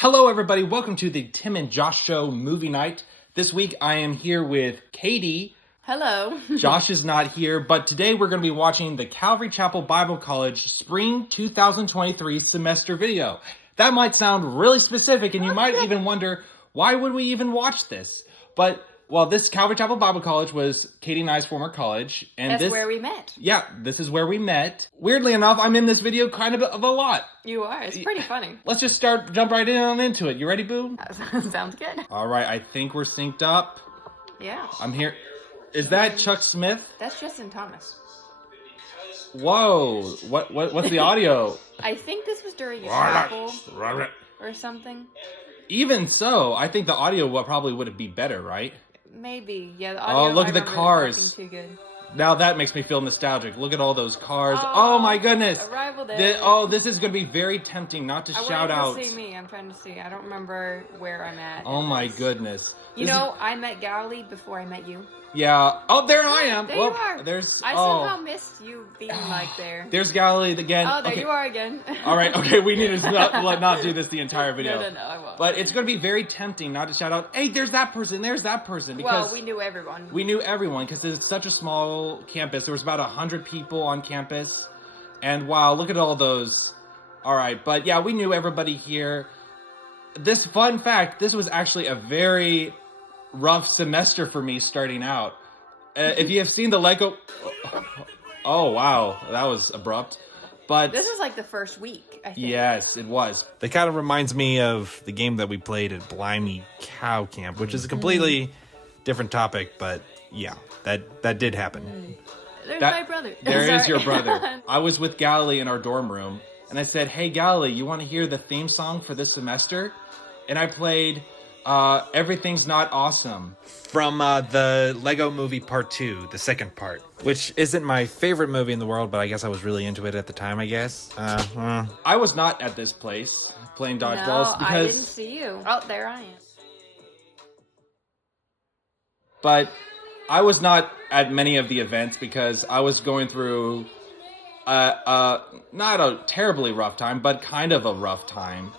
Hello, everybody. Welcome to the Tim and Josh Show movie night. This week, I am here with Katie. Hello. Josh is not here, but today we're going to be watching the Calvary Chapel Bible College Spring 2023 semester video. That might sound really specific, and you might even wonder, why would we even watch this? But, well, this Calvary Chapel Bible College was Katie and I's former college. And That's where we met. Yeah, this is where we met. Weirdly enough, I'm in this video kind of a lot. You are. It's pretty funny. Let's just jump right into it. You ready, Boo? Sounds good. All right, I think we're synced up. Yeah. I'm here. Is that Chuck Smith? That's Justin Thomas. Whoa! What's the audio? I think this was during a chapel or something. Even so, I think the audio probably would be better, right? Maybe. Yeah. The audio. Oh, look at the cars. Too good. Now that makes me feel nostalgic. Look at all those cars. Oh my goodness! Arrival Day. This is going to be very tempting not to shout out. See me. I'm trying to see. I don't remember where I'm at. Oh my goodness! You know, I met Galilee before I met you. Yeah. Oh, there I am. There you are. I somehow missed you being there. There's Galilee again. Oh, there you are again. All right. Okay, we need to not do this the entire video. No, I won't. But it's going to be very tempting not to shout out, hey, there's that person, because well, we knew everyone. We knew everyone because it's such a small campus. There was about 100 people on campus. And wow, look at all those. All right. But yeah, we knew everybody here. This fun fact, this was actually a very rough semester for me starting out. If you have seen the Lego... Oh, wow. That was abrupt. But this was like the first week, I think. Yes, it was. That kind of reminds me of the game that we played at Blimey Cow Camp, which is a completely different topic, but yeah, that did happen. There's my brother. There is your brother. I was with Galilee in our dorm room, and I said, hey, Galilee, you want to hear the theme song for this semester? And I played Everything's Not Awesome. From the Lego Movie Part 2, the second part, which isn't my favorite movie in the world, but I guess I was really into it at the time, I guess. I was not at this place playing dodgeballs. No, I didn't see you. Oh, there I am. But I was not at many of the events because I was going through not a terribly rough time, but kind of a rough time.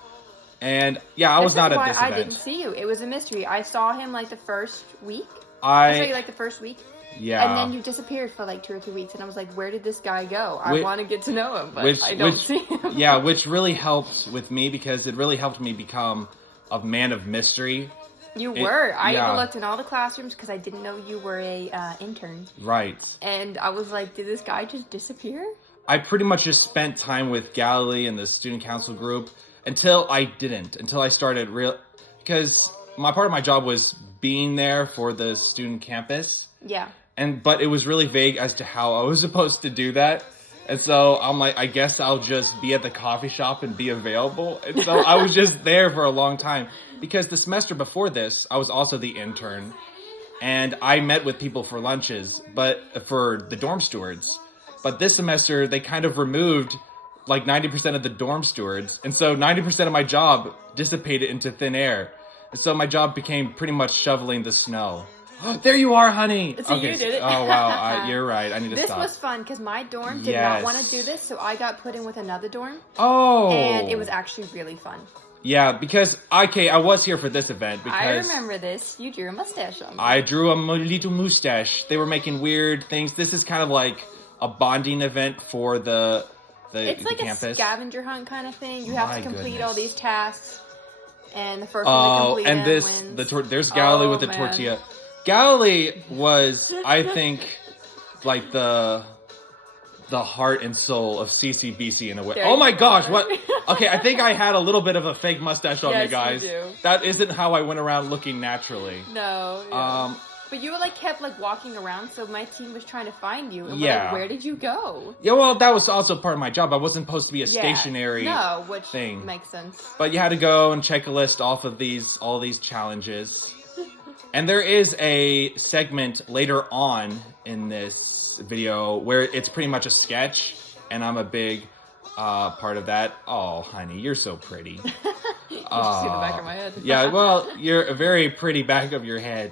And yeah, I was not at this event. I didn't see you. It was a mystery. I saw him like the first week. I saw you like the first week. Yeah. And then you disappeared for like 2 or 3 weeks, and I was like, where did this guy go? I want to get to know him, but I don't see him. Yeah, which really helped with me because it really helped me become a man of mystery. You were. I even looked in all the classrooms because I didn't know you were a intern. Right. And I was like, did this guy just disappear? I pretty much just spent time with Galilee and the student council group until I started because part of my job was being there for the student campus. Yeah. But it was really vague as to how I was supposed to do that. And so I'm like, I guess I'll just be at the coffee shop and be available. And so I was just there for a long time because the semester before this, I was also the intern and I met with people for lunches, but for the dorm stewards. But this semester, they kind of removed like 90% of the dorm stewards. And so 90% of my job dissipated into thin air. And so my job became pretty much shoveling the snow. There you are, honey. So okay. You did it. Oh, wow. You're right. I need to stop. This was fun because my dorm did not want to do this. So I got put in with another dorm. Oh. And it was actually really fun. Yeah, because, I was here for this event because... I remember this. You drew a mustache on me. I drew a little mustache. They were making weird things. This is kind of like a bonding event for the campus. A scavenger hunt kind of thing. You have to complete all these tasks, and the first one to complete wins. There's Galilee with the tortilla. Galilee was, I think, like the heart and soul of CCBC in a way. Oh my gosh, what? Okay, I think I had a little bit of a fake mustache on me, guys. You do. That isn't how I went around looking naturally. No. Yeah. But you kept walking around, so my team was trying to find you. And we're like, where did you go? Yeah, well, that was also part of my job. I wasn't supposed to be a stationary thing. Makes sense. But you had to go and check a list off of all these challenges. And there is a segment later on in this video where it's pretty much a sketch, and I'm a big part of that. Oh, honey, you're so pretty. You see the back of my head. Yeah, well, you're a very pretty back of your head.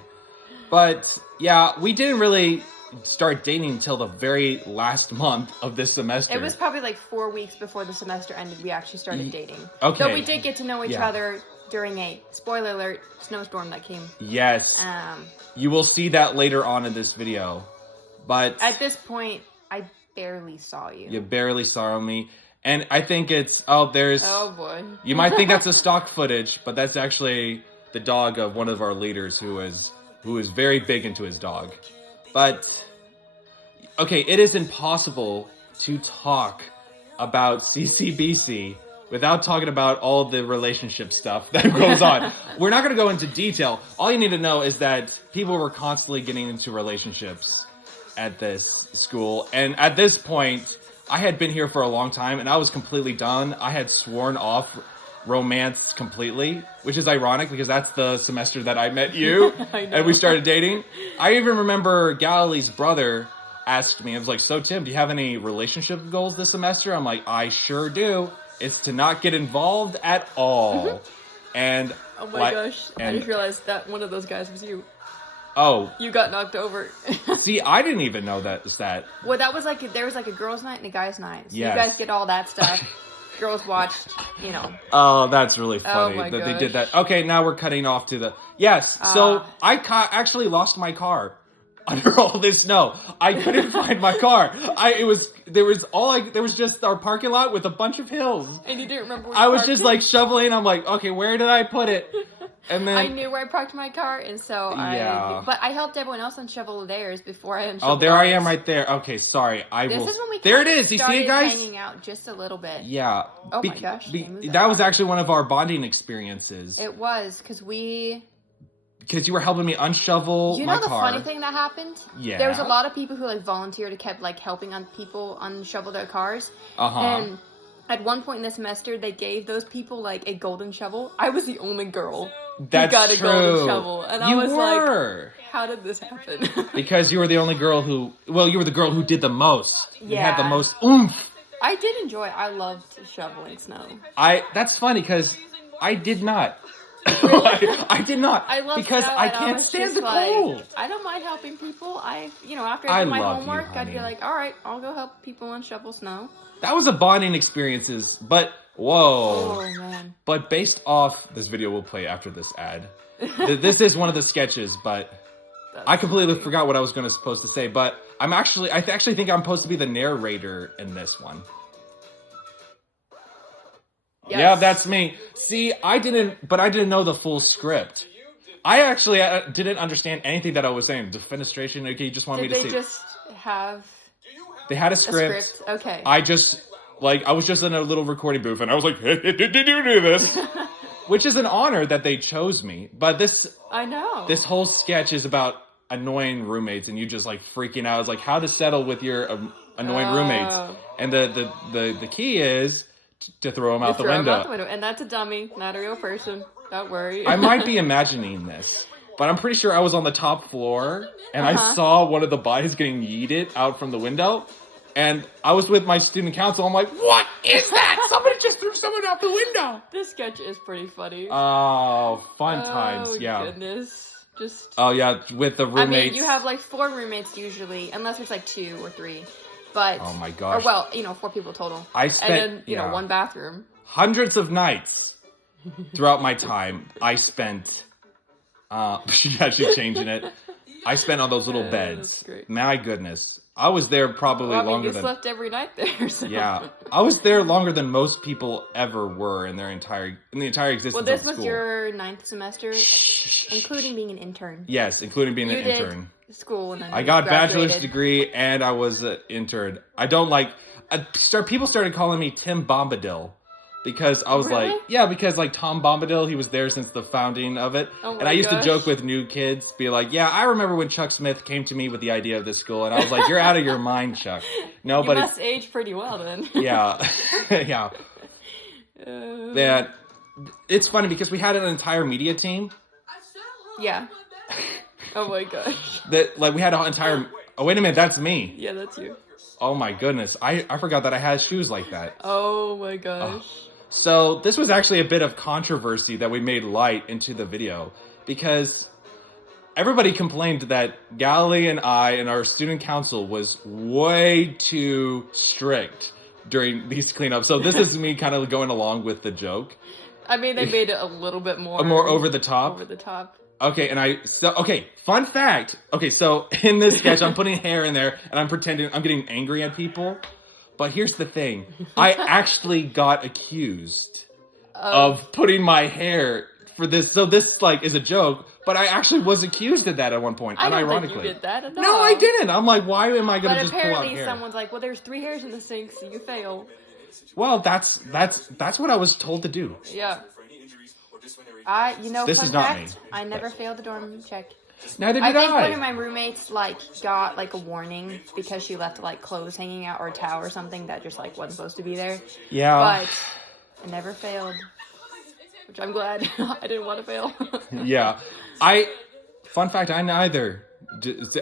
But, yeah, we didn't really start dating until the very last month of this semester. It was probably 4 weeks before the semester ended we actually started dating. Okay. So we did get to know each other during a, spoiler alert, snowstorm that came. Yes. You will see that later on in this video. But at this point, I barely saw you. You barely saw me. And I think it's, there's... Oh, boy. You might think that's a stock footage, but that's actually the dog of one of our leaders who is very big into his dog. But, okay, it is impossible to talk about CCBC without talking about all the relationship stuff that goes on. We're not going to go into detail. All you need to know is that people were constantly getting into relationships at this school. And at this point, I had been here for a long time and I was completely done. I had sworn off romance completely, which is ironic because that's the semester that I met you and we started dating. I even remember Galilee's brother asked me, I was like, so Tim, do you have any relationship goals this semester? I'm like, I sure do. It's to not get involved at all. And oh my gosh, I just realized that one of those guys was you. Oh. You got knocked over. See, I didn't even know that was that. Well, that was like, there was like a girls' night and a guys' night. So yes. You guys get all that stuff. Girls watched, you know. Oh, that's really funny that they did that. Okay, now we're cutting off to the... Yes, so I actually lost my car under all this snow. I couldn't find my car. There was just our parking lot with a bunch of hills. And you didn't remember where I was just like shoveling. I'm like, okay, where did I put it? And then I knew where I parked my car, and so but I helped everyone else unshovel theirs before I unshoveled. Oh, there I am right there. Okay, sorry. This is when we there it is. You see it, guys? Hanging out just a little bit. Yeah. Oh my gosh. That was actually one of our bonding experiences. It was because you were helping me unshovel my car. You know the funny thing that happened? Yeah. There was a lot of people who like volunteered and kept like helping people unshovel their cars. And at one point in the semester, they gave those people like a golden shovel. I was the only girl who got a golden shovel, and I was like, "How did this happen?" Because you were the only girl you were the girl who did the most. Yeah. You had the most oomph. I did enjoy it. I loved shoveling snow. That's funny because I did not. I did not. I love because snow, I can't stand the cold. I don't mind helping people. After I did my homework, I'd be like, all right, I'll go help people unshovel snow. That was a bonding experiences, but whoa. Oh, man. But based off this video we'll play after this ad. This is one of the sketches, but I completely forgot what I was supposed to say, but I actually think I'm supposed to be the narrator in this one. Yes. Yeah, that's me. See, I didn't know the full script. I actually didn't understand anything that I was saying. Defenestration, okay, you just want me to see. Did they just have... They had a script. Okay. I was just in a little recording booth, and I was like, did you do this? Which is an honor that they chose me. But I know. This whole sketch is about annoying roommates, and you just like freaking out. It's like how to settle with your annoying roommates. And the key is to throw them out the window. And that's a dummy, not a real person. Don't worry. I might be imagining this, but I'm pretty sure I was on the top floor, and I saw one of the boys getting yeeted out from the window, and I was with my student council. I'm like, what is that? Somebody just threw someone out the window. This sketch is pretty funny. Oh, fun times, yeah. Oh, goodness. Oh, yeah, with the roommates. I mean, you have like 4 roommates usually, unless it's like 2 or 3. But, oh my gosh. Or 4 people total. I spent, and then, 1 bathroom. Hundreds of nights throughout my time, I spent, she's changing it. I spent on those little beds. That's great. My goodness. I was there probably longer than... you slept every night there, so... Yeah. I was there longer than most people ever were in the entire existence of school. Well, this was your 9th semester, including being an intern. Yes, including being an intern. School, and then I got a bachelor's degree, and I was an intern. I don't like... people started calling me Tim Bombadil. Because I was because Tom Bombadil, he was there since the founding of it. Oh and I used to joke with new kids, be like, yeah, I remember when Chuck Smith came to me with the idea of this school. And I was like, you're out of your mind, Chuck. No, you must age pretty well then. Yeah. Yeah. It's funny because we had an entire media team. Yeah. Oh my gosh. We had an entire... Oh, wait a minute, that's me. Yeah, that's you. Oh my goodness. I forgot that I had shoes like that. Oh my gosh. So this was actually a bit of controversy that we made light into the video because everybody complained that Galilee and I and our student council was way too strict during these cleanups. So this is me kind of going along with the joke. I mean, they made it a little bit more... More over the top? Over the top. Okay, fun fact. Okay, so in this sketch, I'm putting hair in there, and I'm pretending I'm getting angry at people. But here's the thing. I actually got accused of putting my hair for this. So this, like, is a joke, but I actually was accused of that at one point, unironically. I don't think you did that at all. No, I didn't. I'm like, why am I going to just pull out hair? But apparently someone's like, well, there's 3 hairs in the sink, so you fail. Well, that's what I was told to do. Yeah. This fun is not fact, me. I never failed the dorm check. Neither did I think one of my roommates, like, got, like, a warning because she left, like, clothes hanging out or a towel or something that just, like, wasn't supposed to be there. Yeah. But I never failed, which I'm glad. I didn't want to fail. Yeah. Fun fact, I neither.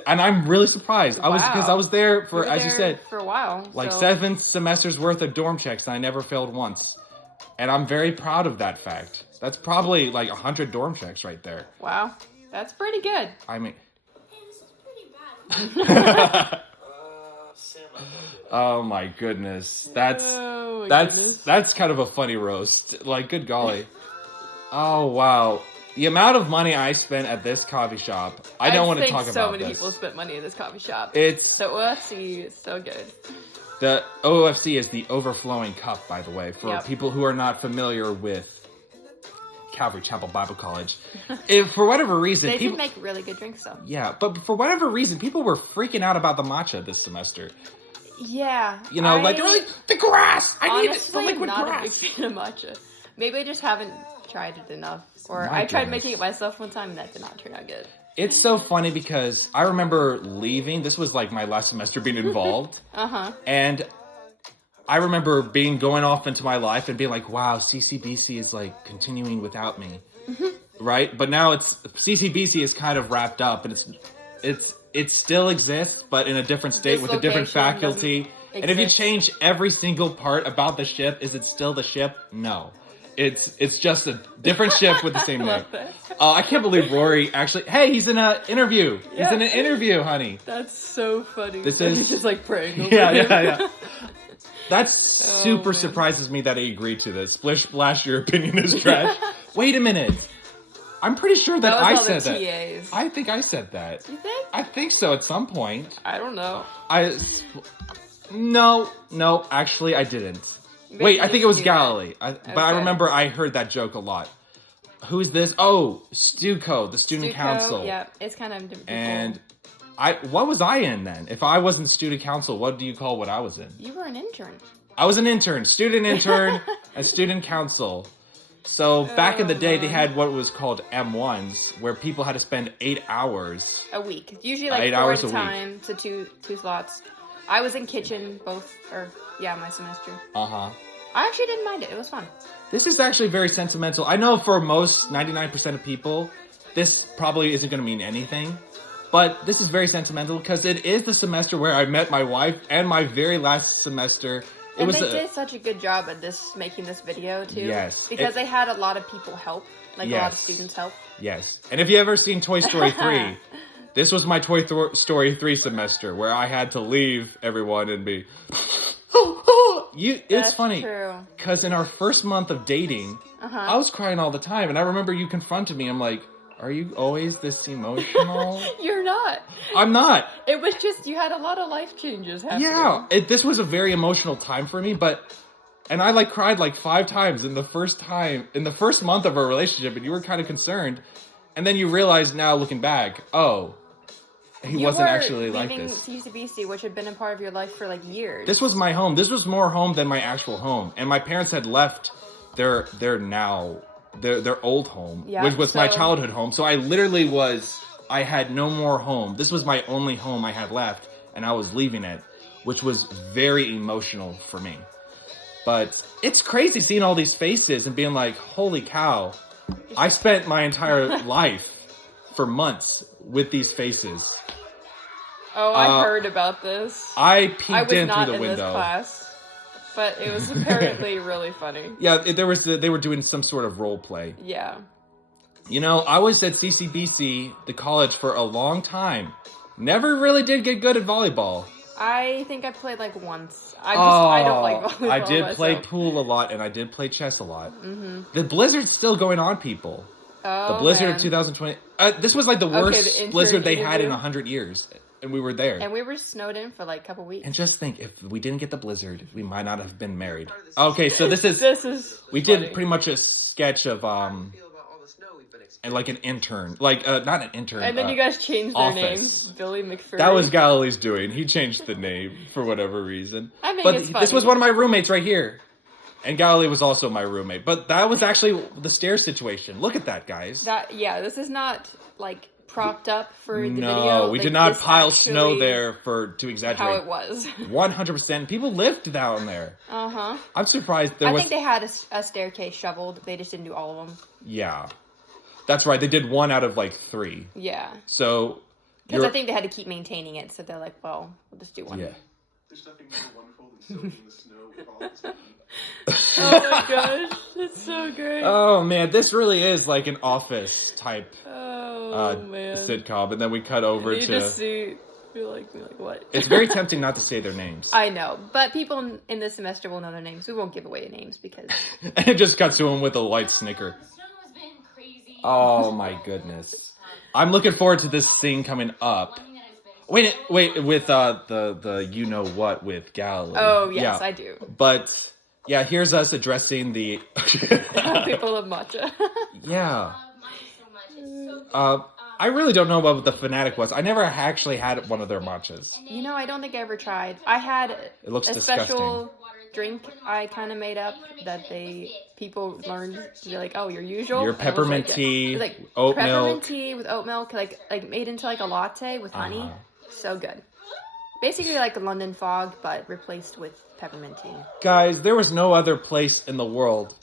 And I'm really surprised. Wow. Because I was there for, as you said, for a while. Like 7 semesters worth of dorm checks, and I never failed once. And I'm very proud of that fact. That's probably like 100 dorm checks right there. Wow. That's pretty good. I mean... Hey, this is pretty bad. Oh my goodness. That's kind of a funny roast. Like, good golly. Oh, wow. The amount of money I spent at this coffee shop, I don't want to talk about so many this. people spent money at this coffee shop. The OFC is so good. The OFC is the overflowing cup, by the way, for people who are not familiar with Calvary Chapel Bible College. If for whatever reason... They did make really good drinks, though. Yeah, but for whatever reason, people were freaking out about the matcha this semester. Yeah. You know, like, they're like, the grass! I need honestly, the liquid not grass! a big fan of matcha. Maybe I just haven't tried it enough. Or My I tried goodness. making it myself one time and that did not turn out good. It's so funny because I remember leaving. This was like my last semester being involved. Uh-huh. And I remember going off into my life and being like, wow, CCBC is like continuing without me. Right? But now CCBC is kind of wrapped up and it still exists, but in a different state with a different faculty. And if you change every single part about the ship, is it still the ship? No. It's just a different ship with the same name. I can't believe Rory actually... Hey, he's in an interview. Yeah. He's in an interview, honey. That's so funny. He's just like praying over Yeah. That super surprises me that he agreed to this. Splish Splash, your opinion is trash. Wait a minute. I'm pretty sure that I said that. TAs. I think I said that. You think? I think so at some point. I don't know. No, actually I didn't. Wait, I think it was Galilee. But I remember I heard that joke a lot. Who's this? Oh, Stuco, the student council. Yeah, it's kind of different people. And what was I in then? If I wasn't student council, what do you call what I was in? You were an intern. I was an intern, student intern, and student council. So back in the day, they had what was called M1s, where people had to spend 8 hours a week. Usually like 8 4 hours at a a time to two slots. I was in kitchen my semester. Uh-huh. I actually didn't mind it. It was fun. This is actually very sentimental. I know for most 99% of people, this probably isn't going to mean anything. But this is very sentimental because it is the semester where I met my wife and my very last semester. They did such a good job at making this video too. Yes. Because they had a lot of people help. Like a lot of students help. Yes. And if you ever seen Toy Story 3, this was my Toy Story 3 semester where I had to leave everyone and be... It's funny because in our first month of dating, I was crying all the time, and I remember you confronted me. I'm like, "Are you always this emotional?" You're not. I'm not. It was just you had a lot of life changes happening. Yeah, this was a very emotional time for me, and I cried 5 times in the first month of our relationship, and you were kind of concerned, and then you realize now looking back, he wasn't actually like this. CCBC, which had been a part of your life for years. This was my home. This was more home than my actual home. And my parents had left their old home, which was my childhood home. So I had no more home. This was my only home I had left, and I was leaving it, which was very emotional for me. But it's crazy seeing all these faces and being like, holy cow, I spent my entire life for months with these faces. Oh, I heard about this. I peeked in through the window. I was not in this class, but it was apparently really funny. Yeah, they were doing some sort of role play. Yeah. You know, I was at CCBC, the college, for a long time. Never really did get good at volleyball. I think I played like once. I don't like volleyball. I did play myself. pool a lot, and I did play chess a lot. Mm-hmm. The blizzard's still going on, people. Oh, the blizzard man. of 2020. This was like the worst the blizzard they had in interview. 100 years, and we were there. And we were snowed in for like a couple weeks. And just think, if we didn't get the blizzard, we might not have been married. Okay, so this is We did pretty much a sketch of and like an intern, like not an intern. And then you guys changed their office. names. Billy McFurry. That was Galilee's doing. He changed the name for whatever reason. I mean, but it's this was funny. one of my roommates right here. And Galilee was also my roommate. But that was actually the stair situation. Look at that, guys. This is not like propped up for the video. No, we Like, did not this pile actually snow there to exaggerate. How it was. 100%. People lived down there. Uh-huh. I'm surprised there I was... think they had a staircase shoveled. They just didn't do all of them. Yeah. That's right. They did 1 out of like 3. Yeah. So... Because I think they had to keep maintaining it, so they're like, well, we'll just do 1. Yeah. There's nothing more wonderful than soaking in the snow with all its people. Oh my gosh, that's so great. Oh man, this really is like an office type Man. sitcom, and then we cut over You to... just be like what? It's very tempting not to say their names. I know, but people in this semester will know their names. We won't give away names because... And it just cuts to him with a light snicker. The snow has been crazy. Oh my goodness. I'm looking forward to this scene coming up. Wait, with the you know what with Galilee. Oh, yes, Yeah. I do. But yeah, here's us addressing the People love matcha. Yeah. Mine so much. It's so good. I really don't know what the Fanatic was. I never actually had one of their matchas. You know, I don't think I ever tried. I had It looks a special drink I kind of made up that people learned to be like, oh, your usual. Your And it was peppermint like, tea, it was like oat peppermint milk. tea with oat milk, like made into like a latte with honey. Uh-huh. So good. Basically like a London fog, but replaced with peppermint tea. Guys, there was no other place in the world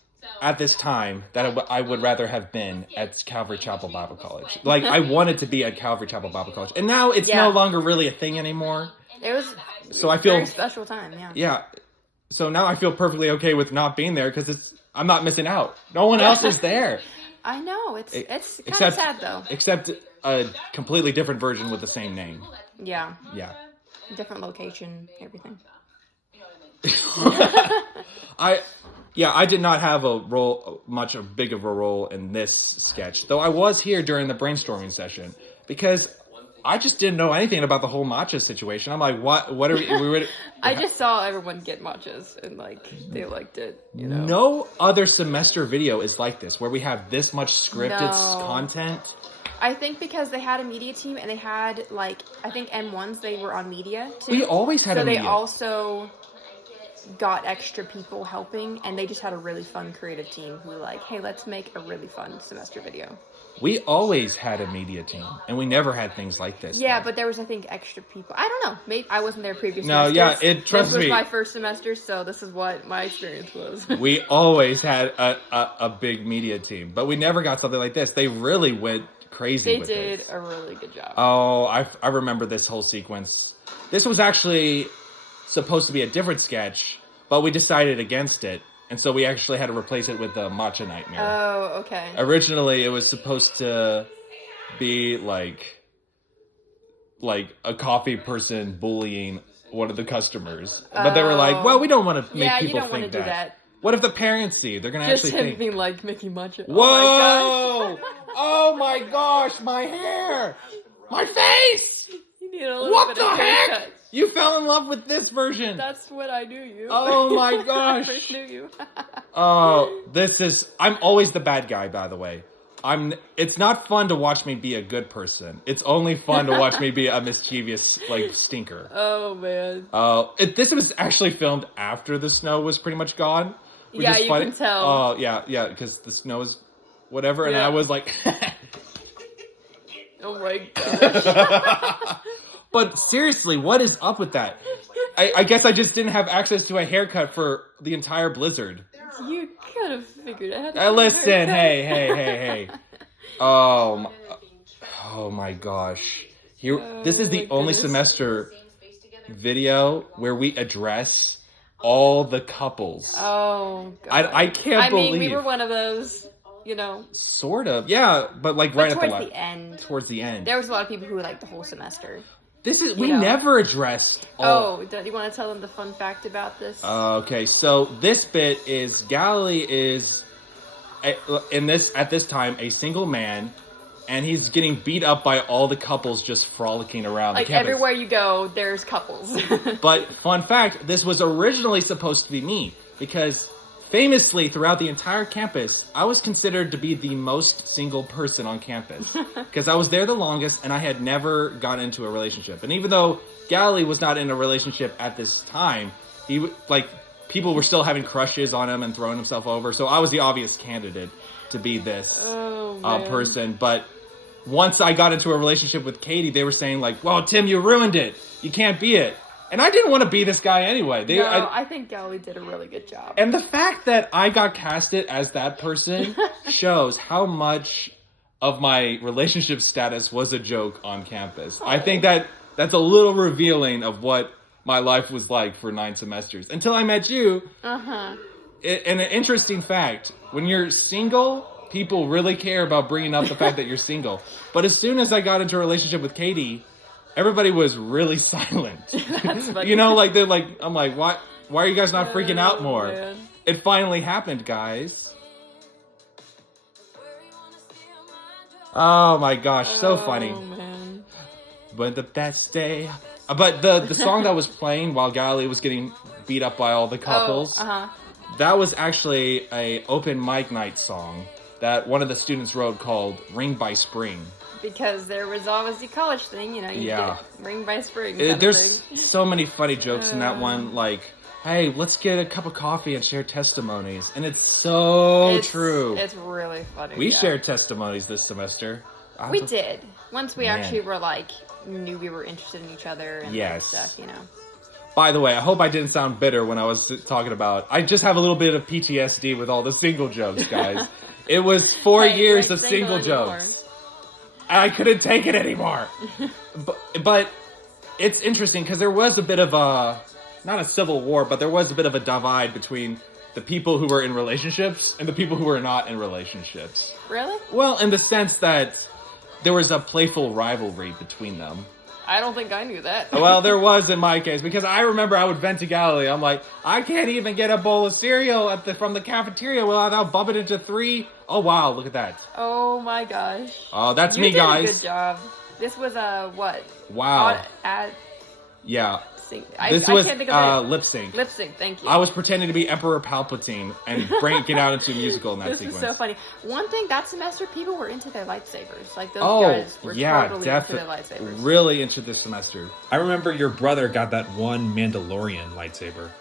at this time that I would rather have been at Calvary Chapel Bible College. Like, I wanted to be at Calvary Chapel Bible College. And now it's Yeah. no longer really a thing anymore. It was So I a feel... very special time, yeah. Yeah. So now I feel perfectly okay with not being there because I'm not missing out. No one else is there. I know, it's kind of Except- sad though. Except a completely different version with the same name. Yeah, Yeah. different location, everything. I did not have much big of a role in this sketch, though I was here during the brainstorming session because I just didn't know anything about the whole matcha situation. I'm like, what are we I just saw everyone get matchas and like they liked it, you know. No other semester video is like this, where we have this much scripted No. content. I think because they had a media team and they had like I think M1s they were on media too. We always had so a they media. also got extra people helping and they just had a really fun creative team who were like, hey, let's make a really fun semester video. We always had a media team, and we never had things like this. Yeah, but there was I think extra people. I don't know. Maybe I wasn't there previous No, semesters. yeah, trust This was me. my first semester, so this is what my experience was. We always had a big media team, but we never got something like this. They really went crazy They with it. did a really good job. Oh, I remember this whole sequence. This was actually supposed to be a different sketch, but we decided against it, and so we actually had to replace it with the Matcha Nightmare. Oh, okay. Originally, it was supposed to be like a coffee person bullying one of the customers, but they were like, "Well, we don't want to make Yeah, you people don't wanna think do that. that. What if the parents see? They're gonna Just actually him think." being like Mickey Matcha. Whoa! Oh my gosh. Oh my gosh, my hair! My face! You need a little What bit the of heck? haircut. You fell in love with this version. That's what I knew you. Oh my When I gosh. first knew you. Oh, I'm always the bad guy, by the way. It's not fun to watch me be a good person. It's only fun to watch me be a mischievous, stinker. Oh man. This was actually filmed after the snow was pretty much gone. Which Yeah, is you funny. can tell. Oh, yeah, because the snow is whatever, and Yeah. I was like... Oh my gosh. But seriously, what is up with that? I guess I just didn't have access to a haircut for the entire blizzard. You could have figured out. Listen, hey. Oh my gosh. This is the my only goodness. semester video where we address all the couples. Oh god. I can't believe. I mean, we were one of those, you know. Sort of, yeah, but right But at towards the the end. towards the end. There was a lot of people who were like the whole semester. We never addressed all... Oh, do you want to tell them the fun fact about this? Okay, so this bit is Galilee is at this time a single man, and he's getting beat up by all the couples just frolicking around. Like everywhere you go, there's couples. But fun fact, this was originally supposed to be me, because famously throughout the entire campus, I was considered to be the most single person on campus, because I was there the longest and I had never gotten into a relationship. And even though Galilee was not in a relationship at this time, people were still having crushes on him and throwing himself over, so I was the obvious candidate to be this person. But once I got into a relationship with Katie, they were saying like, well, Tim, you ruined it. You can't be it. And I didn't want to be this guy anyway. I think Galilee did a really good job. And the fact that I got casted as that person shows how much of my relationship status was a joke on campus. I think that's a little revealing of what my life was like for 9 semesters. Until I met you. And an interesting fact, when you're single, people really care about bringing up the fact that you're single. But as soon as I got into a relationship with Katie, everybody was really silent. That's funny. You know, like they're like, I'm like, why are you guys not freaking out more? Man. It finally happened, guys. Oh my gosh, so funny. Man. But the best day. But the song that was playing while Galilee was getting beat up by all the couples, that was actually a open mic night song that one of the students wrote called "Ring by Spring." Because there was always the college thing, you know, you get ring by spring. There's so many funny jokes in that one, like, hey, let's get a cup of coffee and share testimonies. And it's true. It's really funny. We shared testimonies this semester. We did. Once we actually were knew we were interested in each other and stuff, you know. By the way, I hope I didn't sound bitter when I was talking about, I just have a little bit of PTSD with all the single jokes, guys. It was 4 years of single jokes. I couldn't take it anymore. But it's interesting because there was a bit of not a civil war, but there was a bit of a divide between the people who were in relationships and the people who were not in relationships. Really? Well, in the sense that there was a playful rivalry between them. I don't think I knew that. Well, there was in my case, because I remember I would vent to Galilee. I'm like, I can't even get a bowl of cereal from the cafeteria without bumping into 3. Oh, wow, look at that. Oh, my gosh. Oh, that's me, guys. You did a good job. This was what? Wow. Yeah. This was can't think of lip sync. Lip sync, thank you. I was pretending to be Emperor Palpatine and get out into a musical in that sequence. This is so funny. One thing, that semester, people were into their lightsabers. Like, those guys were totally into their lightsabers. Really into this semester. I remember your brother got that one Mandalorian lightsaber.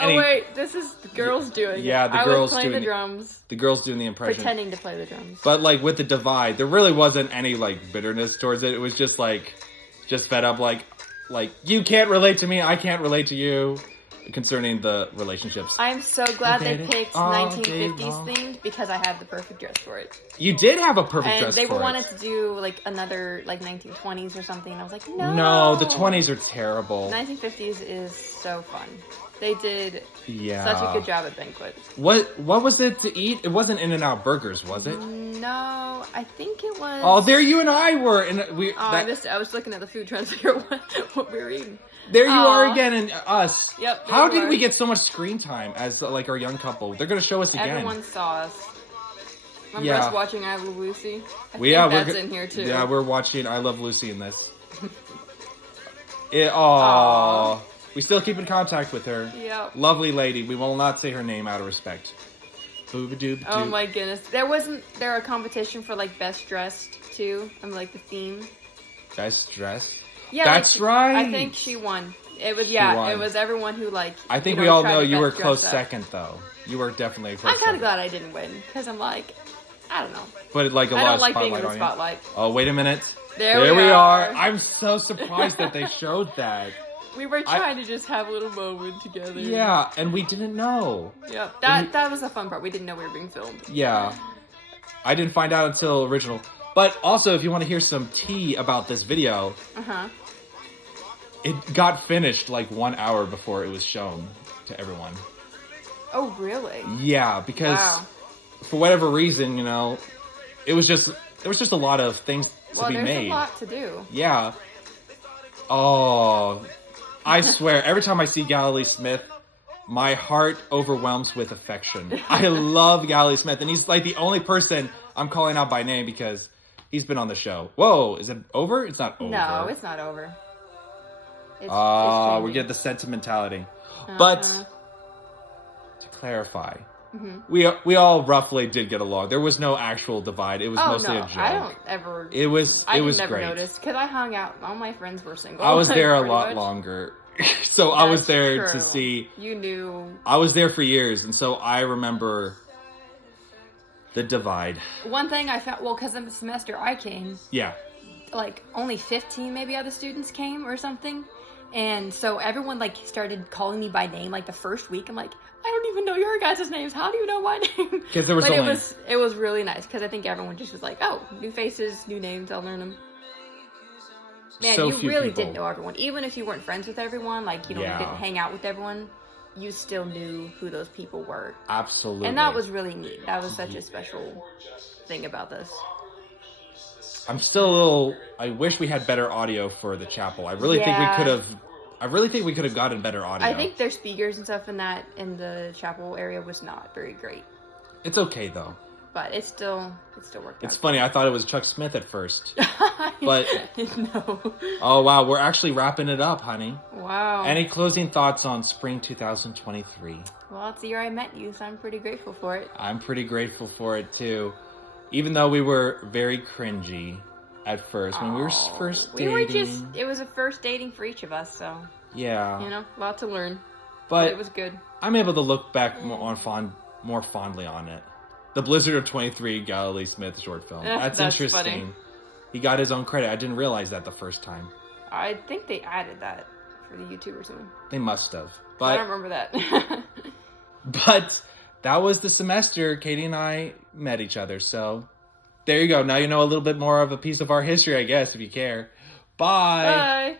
Wait, this is the girls doing it. Yeah, I was playing the drums. The girls doing the impression. Pretending to play the drums. But, with the divide, there really wasn't any, bitterness towards it. It was just, just fed up, you can't relate to me, I can't relate to you, concerning the relationships. I'm so glad they picked 1950s themed because I had the perfect dress for it. You did have a perfect dress for it. And they wanted to do another 1920s or something, and I was like, no. No, the 20s are terrible. 1950s is so fun. They did such a good job at Banquet. What was it to eat? It wasn't In-N-Out Burgers, was it? No, I think it was... Oh, there you and I were. I missed it. I was looking at the food trends to figure out what we were eating. There you are again, and us. Yep. How did we get so much screen time as our young couple? They're going to show us again. Everyone saw us. Remember us watching I Love Lucy? I think that's in here too. Yeah, we're watching I Love Lucy in this. Aww. We still keep in contact with her. Yep. Lovely lady. We will not say her name out of respect. Oh my goodness. Wasn't there a competition for best dressed too? The theme. Best dressed? Yeah. That's right. I think she won. It was it was everyone who I think we all know you were close second though. You were definitely a close I'm kind of glad I didn't win because I'm I don't know. But I don't like being in the spotlight. Oh, wait a minute. There we are. I'm so surprised that they showed that. We were trying to just have a little moment together. Yeah, and we didn't know. Yeah, that was the fun part. We didn't know we were being filmed. Yeah. I didn't find out until original. But also, if you want to hear some tea about this video, it got finished 1 hour before it was shown to everyone. Oh, really? Yeah, because for whatever reason, there was just a lot of things to be made. There's a lot to do. Yeah. Oh, I swear, every time I see Galilee Smith, my heart overwhelms with affection. I love Galilee Smith, and he's like the only person I'm calling out by name because he's been on the show. Whoa, is it over? It's not over. No, it's not over. We get the sentimentality. But to clarify, we all roughly did get along. There was no actual divide. It was mostly a joke. I don't ever. It was never great. noticed because I hung out. All my friends were single. I was there a pretty lot much. longer. So I was there That's to true. see. You knew. I was there for years, and so I remember the divide. One thing I found, because in the semester I came, Yeah. like only 15 maybe other students came or something. And so everyone like started calling me by name like the first week. I'm like, I don't even know your guys' names. How do you know my name? Because there was but only... it was really nice because I think everyone just was like, oh, new faces, new names, I'll learn them. Man, so you few really people. did know everyone. Even if you weren't friends with everyone, like, you know, you didn't hang out with everyone, you still knew who those people were. Absolutely. And that was really neat. That was such a special thing about this. I'm still a little... I wish we had better audio for the chapel. I really think we could have gotten better audio. I think their speakers and stuff in the chapel area was not very great. It's okay, though. But it still worked out. It's funny, I thought it was Chuck Smith at first. But... No. Oh, wow, we're actually wrapping it up, honey. Wow. Any closing thoughts on spring 2023? Well, it's the year I met you, so I'm pretty grateful for it. I'm pretty grateful for it, too. Even though we were very cringy at first, when we were first dating. It was a first dating for each of us, so, Yeah. you know, a lot to learn. But it was good. I'm able to look back more fondly on it. The Blizzard of 23 Galilee Smith short film. That's interesting. Funny. He got his own credit. I didn't realize that the first time. I think they added that for the YouTube or something. They must have. I don't remember that. But that was the semester Katie and I met each other. So there you go. Now you know a little bit more of a piece of our history, I guess, if you care. Bye. Bye.